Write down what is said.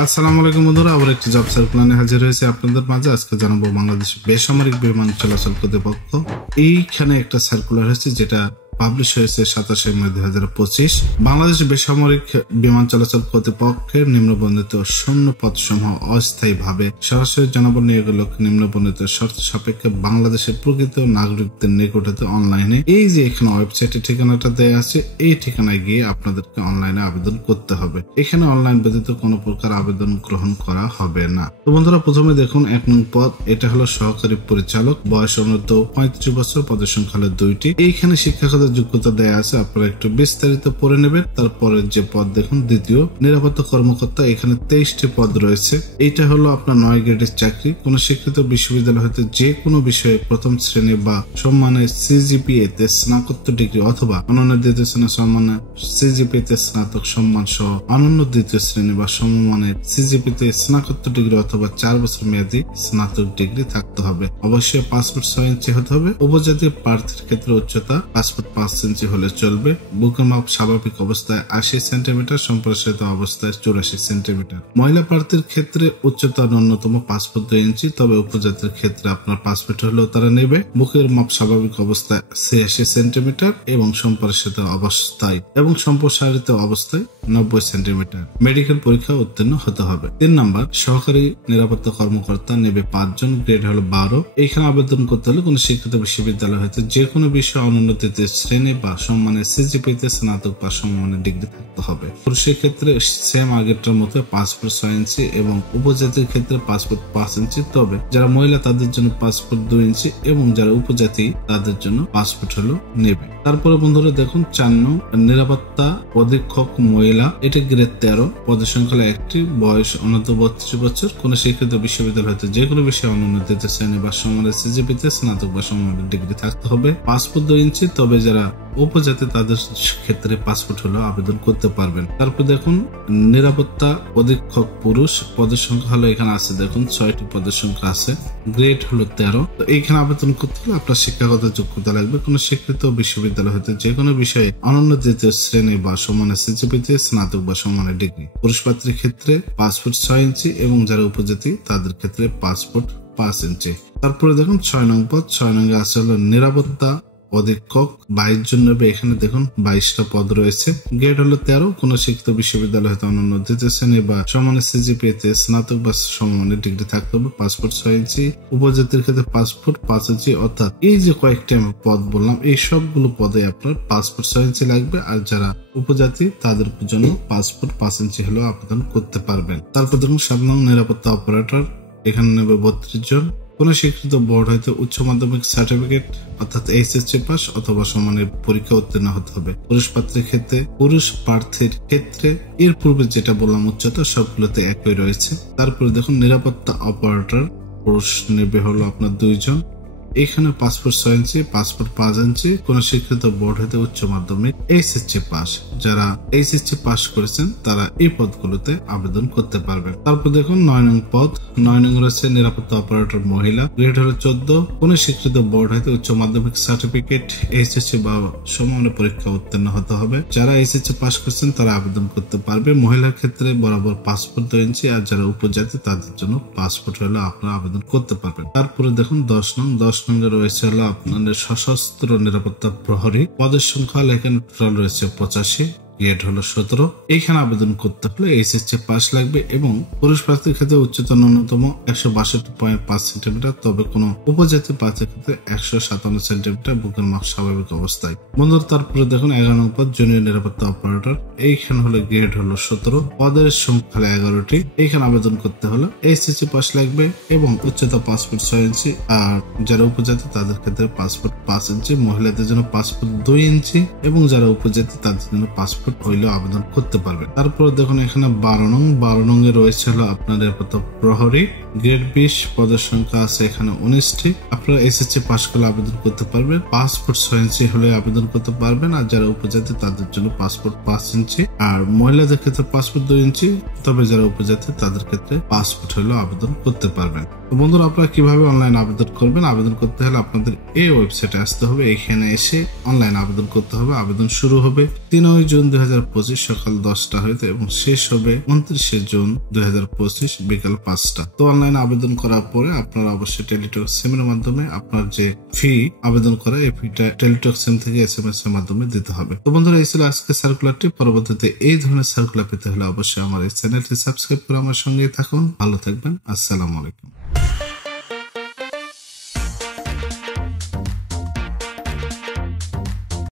আসসালামু আলাইকুম বন্ধুরা, আবার একটি জব সার্কুলার নিয়ে হাজির হয়েছে আপনাদের মাঝে। আজকে জানাবো বাংলাদেশ বেসামরিক বিমান চলাচল কর্তৃপক্ষ এইখানে একটা সার্কুলার হয়েছে যেটা পাবলিশ হয়েছে 27 মে 2025। বাংলাদেশ বেসামরিক বিমান চলাচল কর্তৃপক্ষের নিম্নবর্ণিত শূন্য পদসমূহ অস্থায়ীভাবে সরাসরি জনবল নিয়োগের লক্ষ্যে নিম্নবর্ণিত শর্ত সাপেক্ষে বাংলাদেশের প্রকৃত নাগরিকদের নিকট হতে অনলাইনে এই যে এখানে ওয়েবসাইটের ঠিকানাটা দেয়া আছে, এই ঠিকানায় গিয়ে আপনাদেরকে অনলাইনে আবেদন করতে হবে। এখানে অনলাইন ব্যতীত কোনো প্রকার আবেদন গ্রহণ করা হবে না। তো বন্ধুরা, প্রথমে দেখুন 1 নং পদ, এটা হলো সহকারী পরিচালক, বয়স অনূর্ধ্ব 35 বছর, পদের সংখ্যা হলো 2টি। এইখানে শিক্ষাগত যোগ্যতা দেয়া আছে, আপনারা একটু বিস্তারিত পড়ে নেবেন। তারপরে যে পদ দেখুন দ্বিতীয় নিরাপত্তা কর্মকর্তা, এখানে 23টি পদ রয়েছে। এইটা হলো আপনার 9 গ্রেডের চাকরি। কোন স্বীকৃত বিশ্ববিদ্যালয় হতে যে কোনো বিষয়ে প্রথম শ্রেণী বা সম্মানের সিজিপিএ তে স্নাতকোত্তর ডিগ্রি অথবা অনন্য দ্বিতীয় শ্রেণী সম্মানের সিজিপিএ তে স্নাতক সম্মান সহ অনন্য দ্বিতীয় শ্রেণী বা সমমানের সিজিপিএ তে স্নাতকোত্তর ডিগ্রি অথবা 4 বছর মেয়াদী স্নাতক ডিগ্রি থাকতে হবে। অবশ্যই পাসপোর্ট 6 ইঞ্চি হতে হবে। উপজাতীয় প্রার্থীর ক্ষেত্রে উচ্চতা পাসপোর্ট 5 ইঞ্চি হলে চলবে। বুকের মাপ স্বাভাবিক অবস্থায় 80 সেন্টিমিটার, সম্প্রসারিত অবস্থায় 84 সেন্টিমিটার। মহিলা প্রার্থীর ক্ষেত্রে উচ্চতা ন্যূনতম পাসপোর্ট 2 ইঞ্চি, তবে উপজাতির ক্ষেত্রে আপনার পাসপোর্ট হলেও তারা নেবে। বুকের মাপ স্বাভাবিক অবস্থায় 86 সেন্টিমিটার এবং সম্প্রসারিত অবস্থায় 90 সেন্টিমিটার। মেডিকেল পরীক্ষা উত্তীর্ণ হতে হবে। 3 নম্বর সহকারী নিরাপত্তা কর্মকর্তা নেবে 5 জন, গ্রেড হলো 12। এখানে আবেদন করতে হলে কোন শিক্ষিত বিশ্ববিদ্যালয় হতে যে কোনো বিষয়ে অনন্য তৃতীয় শ্রেণী বা সম্মানের সিজিপিএ তে স্নাতক বা সমমানের ডিগ্রি থাকতে হবে। পুরুষের ক্ষেত্রে সেম আগেরটার মতো পাসপোর্ট 6 ইঞ্চি এবং উপজাতির ক্ষেত্রে পাসপোর্ট 5 ইঞ্চি, তবে যারা মহিলা তাদের জন্য পাসপোর্ট 2 ইঞ্চি এবং যারা উপজাতি তাদের জন্য পাসপোর্ট হলো নেবে। তারপরে বন্ধুরা দেখুন 4 নং নিরাপত্তা অধীক্ষক মহিলা, এটা গ্রেড 13, পদের সংখ্যা 1টি, বয়স অনূর্ধ্ব 32 বছর। কোন স্বীকৃত বিশ্ববিদ্যালয় হতে যে কোনো বিষয়ে অনন্য দ্বিতীয় শ্রেণী বা সমমানের সিজিপিএ তে স্নাতক বা সমমানের ডিগ্রি থাকতে হবে। পাসপোর্ট 2 ইঞ্চি, তবে যারা উপজাতি তাদের ক্ষেত্রে পাসপোর্ট হলো আবেদন করতে পারবেন। তারপর দেখুন নিরাপত্তা অধীক্ষক পুরুষ, পদের সংখ্যা হলো এখানে আছে দেখুন 6টি পদের সংখ্যা আছে, গ্রেড হলো 13। তো এইখানে আবেদন করতে হলে আপনার শিক্ষাগত যোগ্যতা লাগবে। কোন স্বীকৃত বিশ্ববিদ্যালয় হতে যে কোনো বিষয়ে অনন্য দ্বিতীয় শ্রেণী বা সমানের সিজিপিএ তে স্নাতক বা সমানের ডিগ্রি। পুরুষ প্রার্থীর ক্ষেত্রে পাসপোর্ট 6 ইঞ্চি এবং যারা উপজাতি তাদের ক্ষেত্রে পাসপোর্ট 5 ইঞ্চি। তারপরে দেখুন 6 নং পদ, 6 নং আছে হলো নিরাপত্তা অধীক্ষক, 22 জন নেবে। এখানে দেখুন 22টা পদ রয়েছে, গ্রেড হলো 13। কোন শিক্ষিত বিশ্ববিদ্যালয় হতে অনন্য দ্বিতীয় শ্রেণী বা সমানের সিজিপিএ তে স্নাতক বা সমমানের ডিগ্রি থাকতে হবে। পাসপোর্ট 6 ইঞ্চি। উপজাতির ক্ষেত্রে পাসপোর্ট 5 ইঞ্চি। অর্থাৎ এই যে কয়েকটা পদ বললাম, এই সবগুলো পদে আপনার পাসপোর্ট 6 ইঞ্চি লাগবে, আর যারা উপজাতি তাদের জন্য পাসপোর্ট 5 ইঞ্চি হলেও আবেদন করতে পারবেন। তারপর দেখুন 7 নং নিরাপত্তা অপারেটর, এখানে নেবে 32 জন। কোন স্বীকৃত বোর্ড হইতে উচ্চ মাধ্যমিক সার্টিফিকেট অর্থাৎ এইচএসসি পাস অথবা সমানের পরীক্ষা উত্তীর্ণ হতে হবে। পুরুষ প্রার্থীর ক্ষেত্রে এর পূর্বে যেটা বললাম উচ্চতা সবগুলোতে একই রয়েছে। তারপরে দেখুন নিরাপত্তা অপারেটর, পুরুষ নেবে হলো আপনার 2 জন। এখানে পাসপোর্ট 6 ইঞ্চি, পাসপোর্ট 5 ইঞ্চি। কোন স্বীকৃত বোর্ড হতে উচ্চ মাধ্যমিক এইচএসসি পাস, যারা এইচএসসি পাস করেছেন তারা এই পদগুলোতে আবেদন করতে পারবেন। তারপর দেখুন 9 নং পদ, 9 নং রয়েছে নিরাপত্তা অপারেটর মহিলা, গ্রেড হলো 14। কোন স্বীকৃত বোর্ড হতে উচ্চ মাধ্যমিক সার্টিফিকেট এইচএসসি বা সমমানের পরীক্ষা উত্তীর্ণ হতে হবে। যারা এইচএসসি পাস করছেন তারা আবেদন করতে পারবে। মহিলার ক্ষেত্রে বরাবর পাসপোর্ট 2 ইঞ্চি, আর যারা উপজাতি তাদের জন্য পাসপোর্ট হলে আপনারা আবেদন করতে পারবেন। তারপরে দেখুন 10 নং সঙ্গে রয়েছে হলো আপনাদের সশস্ত্র নিরাপত্তা প্রহরী, পদের সংখ্যা এখানে টোটাল রয়েছে 85, গ্রেড হলো 17। এইখানে আবেদন করতে হলে এইচএসসি পাস লাগবে এবং পুরুষ প্রার্থীর ক্ষেত্রে উচ্চতা ন্যূনতম 162.5 সেন্টিমিটার, তবে কোন উপজাতি প্রার্থীর ক্ষেত্রে 157 সেন্টিমিটার। বুকের মাপ স্বাভাবিক অবস্থায়। বন্ধুরা তারপরে দেখুন 11 নং পদ জুনিয়র নিরাপত্তা অপারেটর, এইখানে হলো গ্রেড হলো 17, পদের সংখ্যা 11টি। এইখানে আবেদন করতে হলে এইচএসসি পাস লাগবে এবং উচ্চতা পাসপোর্ট 6 ইঞ্চি, আর যারা উপজাতি তাদের ক্ষেত্রে পাসপোর্ট 5 ইঞ্চি। মহিলাদের জন্য পাসপোর্ট 2 ইঞ্চি এবং যারা উপজাতি তাদের জন্য পাসপোর্ট হইলেও আবেদন করতে পারবেন। তারপর দেখুন এখানে 12 নং এ রয়েছে হলো আপনার নিরাপত্তা প্রহরী, গ্রেড 20, পদের সংখ্যা আছে এখানে 19টি। আপনারা এসএসসি পাস করলে আবেদন করতে পারবেন। পাসপোর্ট 6 ইঞ্চি হলে আবেদন করতে পারবেন, আর যারা উপজাতি তাদের জন্য পাসপোর্ট 5 ইঞ্চি, আর মহিলাদের ক্ষেত্রে পাসপোর্ট 2 ইঞ্চি, তবে যারা উপজাতি তাদের ক্ষেত্রে পাসপোর্ট হলেও আবেদন করতে পারবেন। তো বন্ধুরা, আপনারা কিভাবে অনলাইন আবেদন করবেন? আবেদন করতে হলে আপনাদের এই ওয়েবসাইটে আসতে হবে। এখানে এসে অনলাইন আবেদন করতে হবে। আবেদন শুরু হবে 3 জুন 2025 সকাল 10টা হইতে এবং শেষ হবে 29 জুন 2025 বিকাল 5টা। তো অনলাইন আবেদন করার পরে আপনারা অবশ্যই টেলিটক সিমের মাধ্যমে আপনার যে ফি আবেদন করা এই ফিটা টেলিটক সিম থেকে SMS এর মাধ্যমে দিতে হবে। তো বন্ধুরা, এই ছিল আজকে সার্কুলারটি। পরবর্তীতে এই ধরনের সার্কুলার পেতে হলে অবশ্যই আমার এই চ্যানেলটি সাবস্ক্রাইব করে আমার সঙ্গেই থাকুন। ভালো থাকবেন। আসসালামু আলাইকুম।